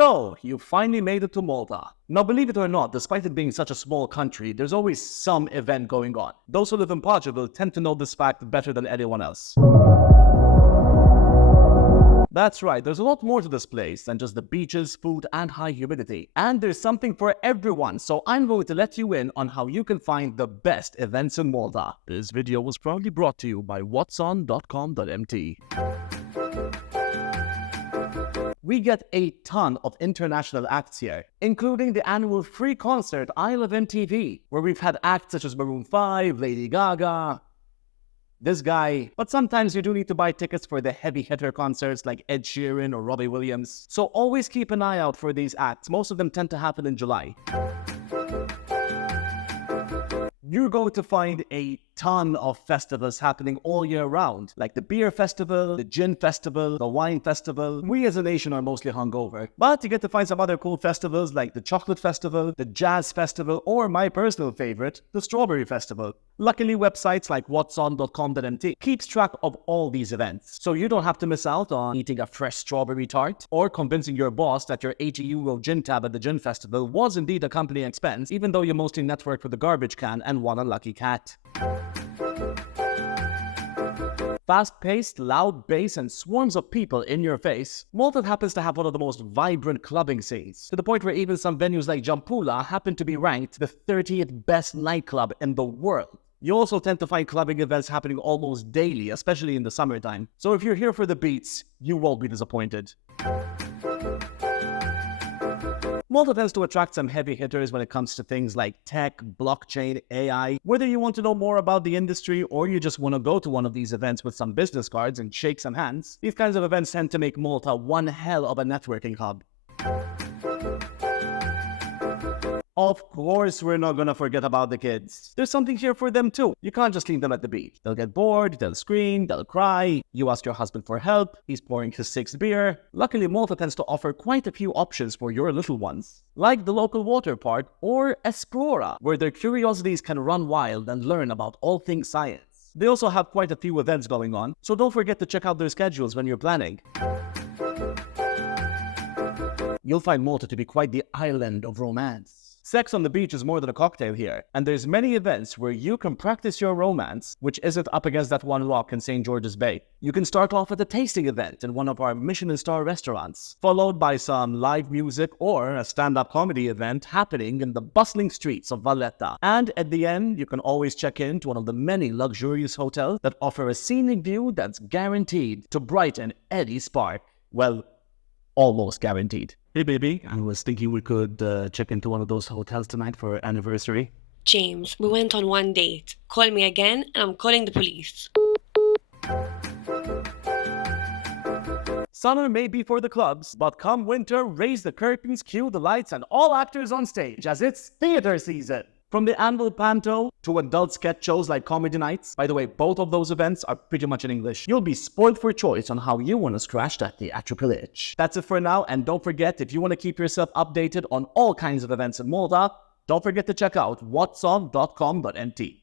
So, you finally made it to Malta. Now, believe it or not, despite it being such a small country, there's always some event going on. Those who live in Portugal tend to know this fact better than anyone else. That's right, there's a lot more to this place than just the beaches, food, and high humidity. And there's something for everyone, so I'm going to let you in on how you can find the best events in Malta. This video was proudly brought to you by whatson.com.mt. We get a ton of international acts here, including the annual free concert I Love MTV, where we've had acts such as Maroon 5, Lady Gaga, this guy. But sometimes you do need to buy tickets for the heavy hitter concerts like Ed Sheeran or Robbie Williams. So always keep an eye out for these acts. Most of them tend to happen in July. You're going to find a ton of festivals happening all year round, like the beer festival, the gin festival, the wine festival. We as a nation are mostly hungover, but you get to find some other cool festivals like the chocolate festival, the jazz festival, or my personal favorite, the strawberry festival. Luckily, websites like whatson.com.mt keeps track of all these events, so you don't have to miss out on eating a fresh strawberry tart or convincing your boss that your 80 euro gin tab at the gin festival was indeed a company expense, even though you mostly networked with the garbage can and won a lucky cat. Fast-paced, loud bass, and swarms of people in your face, Malta happens to have one of the most vibrant clubbing scenes, to the point where even some venues like Jampula happen to be ranked the 30th best nightclub in the world. You also tend to find clubbing events happening almost daily, especially in the summertime. So if you're here for the beats, you won't be disappointed. Malta tends to attract some heavy hitters when it comes to things like tech, blockchain, AI. Whether you want to know more about the industry or you just want to go to one of these events with some business cards and shake some hands, these kinds of events tend to make Malta one hell of a networking hub. Of course, we're not gonna forget about the kids. There's something here for them too. You can't just leave them at the beach. They'll get bored, they'll scream, they'll cry. You ask your husband for help, he's pouring his 6th beer. Luckily, Malta tends to offer quite a few options for your little ones, like the local water park or Esplora, where their curiosities can run wild and learn about all things science. They also have quite a few events going on, so don't forget to check out their schedules when you're planning. You'll find Malta to be quite the island of romance. Sex on the beach is more than a cocktail here, and there's many events where you can practice your romance, which isn't up against that one rock in St. George's Bay. You can start off at a tasting event in one of our Michelin star restaurants, followed by some live music or a stand-up comedy event happening in the bustling streets of Valletta. And at the end, you can always check in to one of the many luxurious hotels that offer a scenic view that's guaranteed to brighten any spark. Well, almost guaranteed. Hey baby, I was thinking we could check into one of those hotels tonight for our anniversary. James, we went on one date. Call me again and I'm calling the police. Summer may be for the clubs, but come winter, raise the curtains, cue the lights, and all actors on stage as it's theater season. From the annual panto to adult sketch shows like comedy nights. By the way, both of those events are pretty much in English. You'll be spoiled for choice on how you want to scratch that theatrical itch. That's it for now, and don't forget, if you want to keep yourself updated on all kinds of events in Malta, don't forget to check out whatson.com.mt.